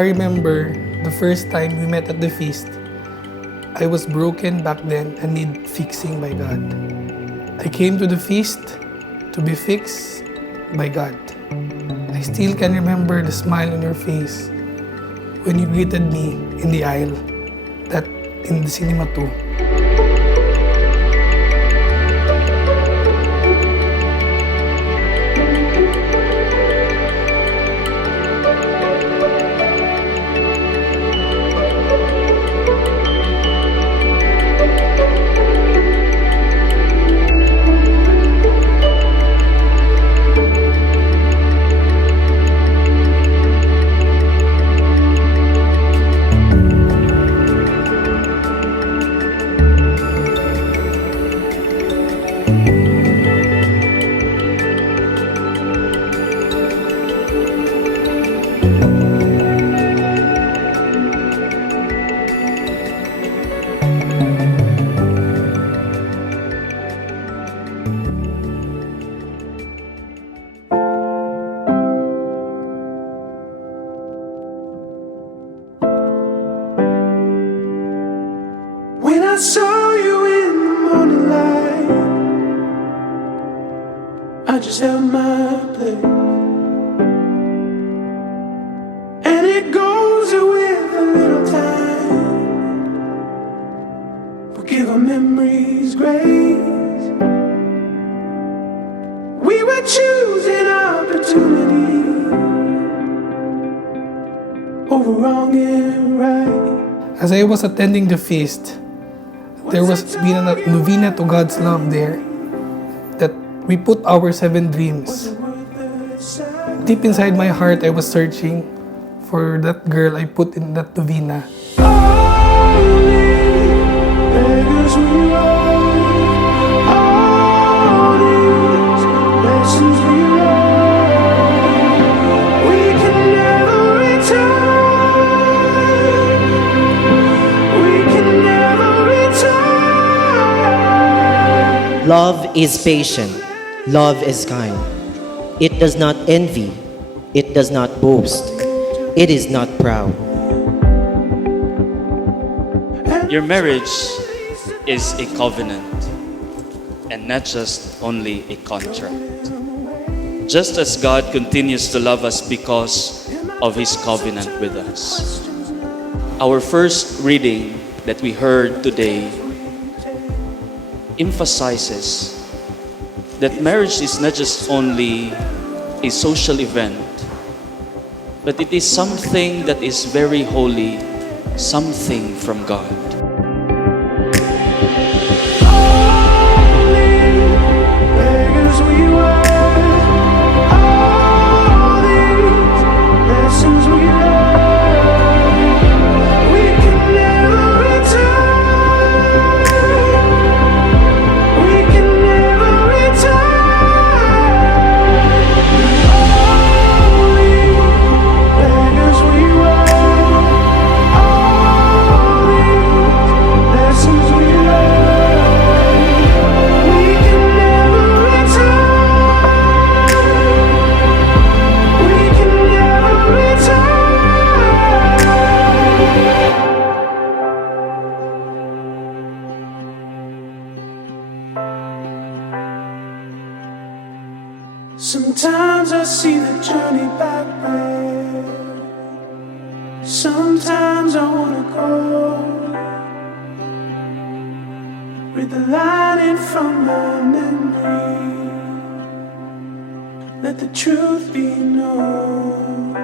I remember the first time we met at the feast, I was broken back then and need fixing by God. I came to the feast to be fixed by God. I still can remember the smile on your face when you greeted me in the aisle, that in the cinema too. When I saw you in the morning light, I just held my breath. And it goes with a little time. We'll give our memories grace. We were choosing opportunity over wrong and right. As I was attending the feast, there was been a novena to God's love there, that we put our 7 dreams. Deep inside my heart, I was searching for that girl I put in that novena. Love is patient. Love is kind. It does not envy. It does not boast. It is not proud. Your marriage is a covenant and not just only a contract. Just as God continues to love us because of His covenant with us. Our first reading that we heard today emphasizes that marriage is not just only a social event, but it is something that is very holy, something from God. Sometimes I see the journey back red. Sometimes I wanna go with the line from my memory. Let the truth be known.